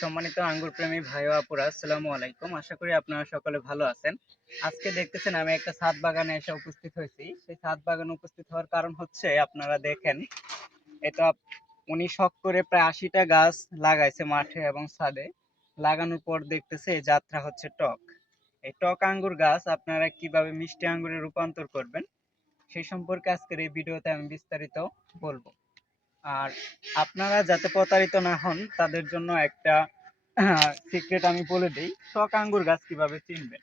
সম্মানিত আঙ্গুর প্রেমী ভাই ও আপুরা, আসসালামু আলাইকুম। আশা করি আপনারা সকলে ভালো আছেন। আজকে দেখতেছেন আমি একটা ছাদ বাগানে এসে উপস্থিত হয়েছি। সেই ছাদ বাগানে উপস্থিত হওয়ার কারণ হচ্ছে, আপনারা দেখেন, এটা উনি শখ করে প্রায় আশিটা গাছ লাগাইছে মাঠে এবং ছাদে। লাগানোর পর দেখতেছে যাত্রা হচ্ছে টক। এই টক আঙ্গুর গাছ আপনারা কীভাবে মিষ্টি আঙ্গুরে রূপান্তর করবেন, সেই সম্পর্কে আজকের এই ভিডিওতে আমি বিস্তারিত বলব। আর আপনারা যাতে প্রতারিত না হন, তাদের জন্য একটা সিক্রেট আমি বলে দিই। টক আঙ্গুর গাছ কীভাবে চিনবেন?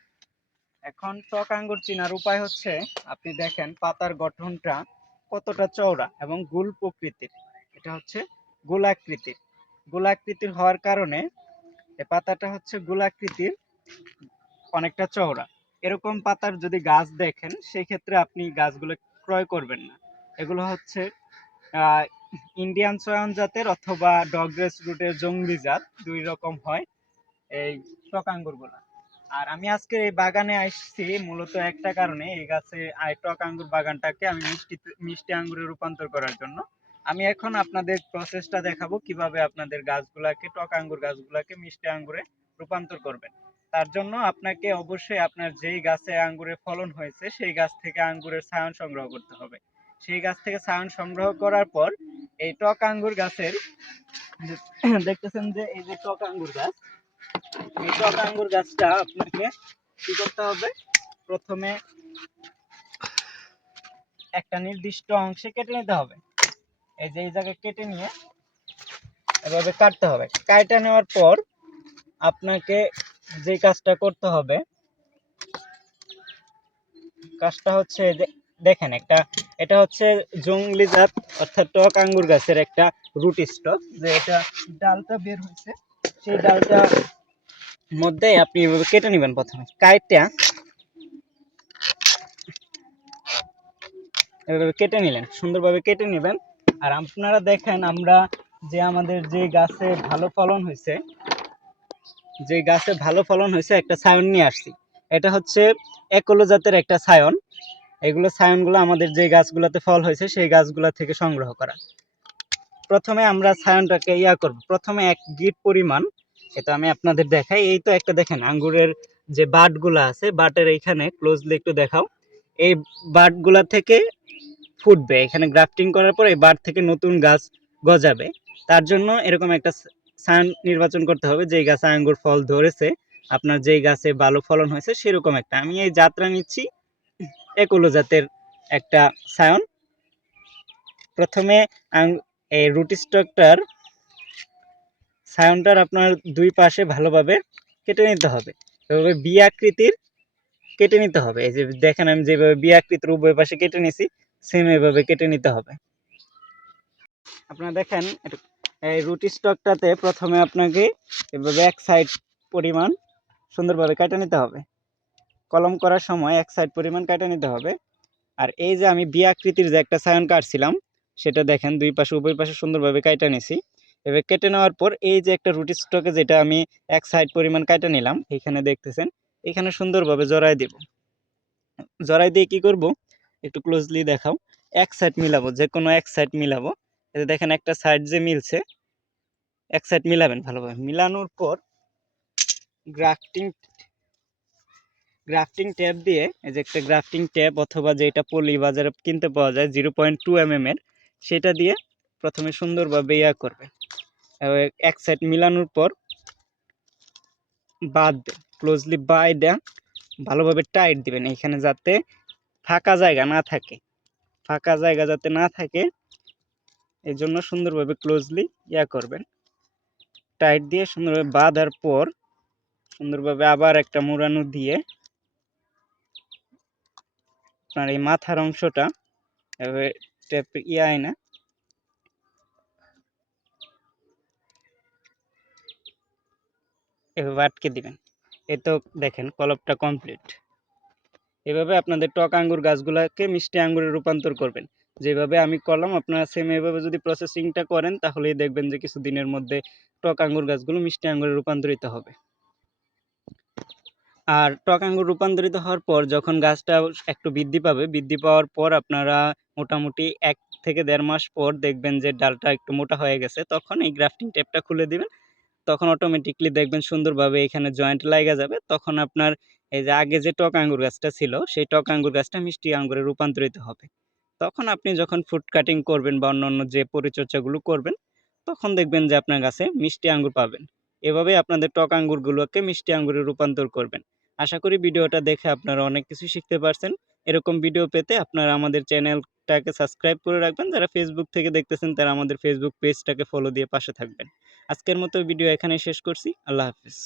এখন টক আঙ্গুর চিনার উপায় হচ্ছে, আপনি দেখেন পাতার গঠনটা কতটা চওড়া এবং গোল প্রকৃতির। এটা হচ্ছে গোলাকৃতির। গোলাকৃতির হওয়ার কারণে এ পাতাটা হচ্ছে গোলাকৃতির অনেকটা চওড়া। এরকম পাতার যদি গাছ দেখেন সেই ক্ষেত্রে আপনি গাছগুলো ক্রয় করবেন না। এগুলো হচ্ছে ইন্ডিয়ান সয়ান জাতের অথবা ডগরেস রুটের জঙ্গলি জাত, দুই রকম হয়, এই টক আঙ্গুরগুলা আর আমি আজকে এই বাগানে আসছি মূলত একটা কারণে, এই গাছে টক আঙ্গুর বাগানটাকে আমি মিষ্টি মিষ্টি আঙ্গুরে রূপান্তর করার জন্য। আমি এখন আপনাদের প্রসেসটা দেখাবো কীভাবে আপনাদের গাছগুলাকে, টক আঙ্গুর গাছগুলাকে মিষ্টি আঙ্গুরে রূপান্তর করবেন। তার জন্য আপনাকে অবশ্যই আপনার যেই গাছে আঙ্গুরের ফলন হয়েছে, সেই গাছ থেকে আঙ্গুরের ছায়ন সংগ্রহ করতে হবে। সেই গাছ থেকে ছায়ন সংগ্রহ করার পর এই টক আঙ্গুর গাছের দেখতেছেন যে এই যে টক আঙ্গুর গাছ, এই টক আঙ্গুর গাছটা আপনাকে কি করতে হবে? প্রথমে একটা নির্দিষ্ট অংশে কেটে নিতে হবে। এই যে এই জায়গায় কেটে নিয়ে এভাবে কাটতে হবে। কাটা নেওয়ার পর আপনাকে যে কাজটা করতে হবে, কাজটা হচ্ছে যে দেখেন একটা, এটা হচ্ছে জংলি জাত, অর্থাৎ টক আঙ্গুর গাছের একটা রুট স্টক, যে এটা ডালটা বের হয়েছে। সেই ডালটা মধ্যে আপনি এভাবে কেটে নেবেন প্রথমে। কাইটা এভাবে কেটে নিলেন, সুন্দরভাবে কেটে নেবেন। আর আপনারা দেখেন আমরা যে আমাদের যে গাছে ভালো ফলন হয়েছে, যে গাছে ভালো ফলন হয়েছে একটা সায়ন নিয়ে আসছি। এটা হচ্ছে একলো জাতের একটা সায়ন। এগুলো সায়নগুলো আমাদের যে গাছগুলোতে ফল হয়েছে, সেই গাছগুলো থেকে সংগ্রহ করা। প্রথমে আমরা সায়নটাকে ইয়া করব। প্রথমে এক গিট পরিমাণ, এটা আমি আপনাদের দেখাই। এই তো একটা দেখেন, আঙ্গুরের যে বাটগুলো আছে, বাটের এইখানে ক্লোজলি একটু দেখাও। এই বাটগুলা থেকে ফুটবে। এখানে গ্রাফটিং করার পর এই বাট থেকে নতুন গাছ গজাবে। তার জন্য এরকম একটা সান নির্বাচন করতে হবে। যেই গাছে আঙ্গুর ফল ধরেছে, আপনার যেই গাছে ভালো ফলন হয়েছে, সেরকম একটা। আমি এই যাত্রা নিচ্ছি। একলো জাতের একটা সায়ন। প্রথমে এই রুটি স্টকটার সায়নটার আপনার দুই পাশে ভালোভাবে কেটে নিতে হবে। এভাবে বি আকৃতির কেটে নিতে হবে। এই যে দেখেন আমি যেভাবে বি আকৃতির উভয় পাশে কেটে নিছি সেম এভাবে কেটে নিতে হবে। আপনারা দেখেন এই রুটি স্টকটাতে প্রথমে আপনাকে এভাবে এক সাইড পরিমাণ সুন্দরভাবে কেটে নিতে হবে। কলম করার সময় এক সাইড পরিমাণ কাটা নিতে হবে। আর এই যে আমি বি আকৃতির যে একটা সায়ন কাটছিলাম, সেটা দেখেন দুই পাশে, উভয় পাশে সুন্দরভাবে কেটে নিছি। এবার কেটে নেওয়ার পর এই যে একটা রুটি স্টকে যেটা আমি এক সাইড পরিমাণ কাটা নিলাম, এখানে দেখতেছেন, এখানে সুন্দরভাবে জড়াই দেব। জড়াই দিয়ে কি করব? একটু ক্লোজলি দেখাও। এক সাইড মিলাবো যে কোনো এক সাইড মিলাবো। এতে দেখেন একটা সাইড যে মিলছে, এক সাইড মিলাবেন ভালোভাবে। মিলানোর পর গ্রাফটিং গ্রাফটিং ট্যাপ দিয়ে, এই যে একটা গ্রাফটিং ট্যাপ অথবা যেটা পলি বাজারে কিনতে পাওয়া যায় জিরো পয়েন্ট টু এম এর, সেটা দিয়ে প্রথমে সুন্দরভাবে ইয়া করবে। এক সাইড মিলানোর পর বাদ দেন ক্লোজলি বাই দেন ভালোভাবে টাইট দিবেন এখানে যাতে ফাঁকা জায়গা না থাকে। ফাঁকা জায়গা যাতে না থাকে এই জন্য সুন্দরভাবে ক্লোজলি ইয়া করবেন। টাইট দিয়ে সুন্দরভাবে বাঁধার পর সুন্দরভাবে আবার একটা মোড়ানো দিয়ে আপনার এই মাথার অংশটা ইয়ে না। এভাবে আটকে দিবেন। এই তো দেখেন কলপটা কমপ্লিট এভাবে আপনাদের টক আঙ্গুর গাছগুলোকে মিষ্টি আঙ্গুরে রূপান্তর করবেন। যেভাবে আমি করলাম, আপনারা সেম এভাবে যদি প্রসেসিংটা করেন, তাহলেই দেখবেন যে কিছু দিনের মধ্যে টক আঙ্গুর গাছগুলো মিষ্টি আঙ্গুরে রূপান্তরিত হবে। আর টক আঙ্গুর রূপান্তরিত হওয়ার পর যখন গাছটা একটু বৃদ্ধি পাবে, বৃদ্ধি পাওয়ার পর আপনারা মোটামুটি এক থেকে দেড় মাস পর দেখবেন যে ডালটা একটু মোটা হয়ে গেছে, তখন এই গ্রাফটিং টেপটা খুলে দিবেন। তখন অটোমেটিকলি দেখবেন সুন্দরভাবে এখানে জয়েন্ট লাগা যাবে। তখন আপনার এই যে আগে যে টক আঙ্গুর গাছটা ছিল, সেই টক আঙ্গুর গাছটা মিষ্টি আঙ্গুরে রূপান্তরিত হবে। তখন আপনি যখন ফুড কাটিং করবেন বা অন্য অন্য যে পরিচর্যাগুলো করবেন, তখন দেখবেন যে আপনার গাছে মিষ্টি আঙ্গুর পাবেন। এভাবে আপনাদের টক আঙ্গুরগুলোকে মিষ্টি আঙ্গুরে রূপান্তর করবেন। আশা করি ভিডিওটা দেখে আপনারা অনেক কিছু শিখতে পারছেন। এরকম ভিডিও পেতে আপনারা আমাদের চ্যানেলটাকে সাবস্ক্রাইব করে রাখবেন। যারা ফেসবুক থেকে দেখতেছেন, তারা আমাদের ফেসবুক পেজটাকে ফলো দিয়ে পাশে থাকবেন। আজকের মতো ভিডিও এখানে শেষ করছি। আল্লাহ হাফিজ।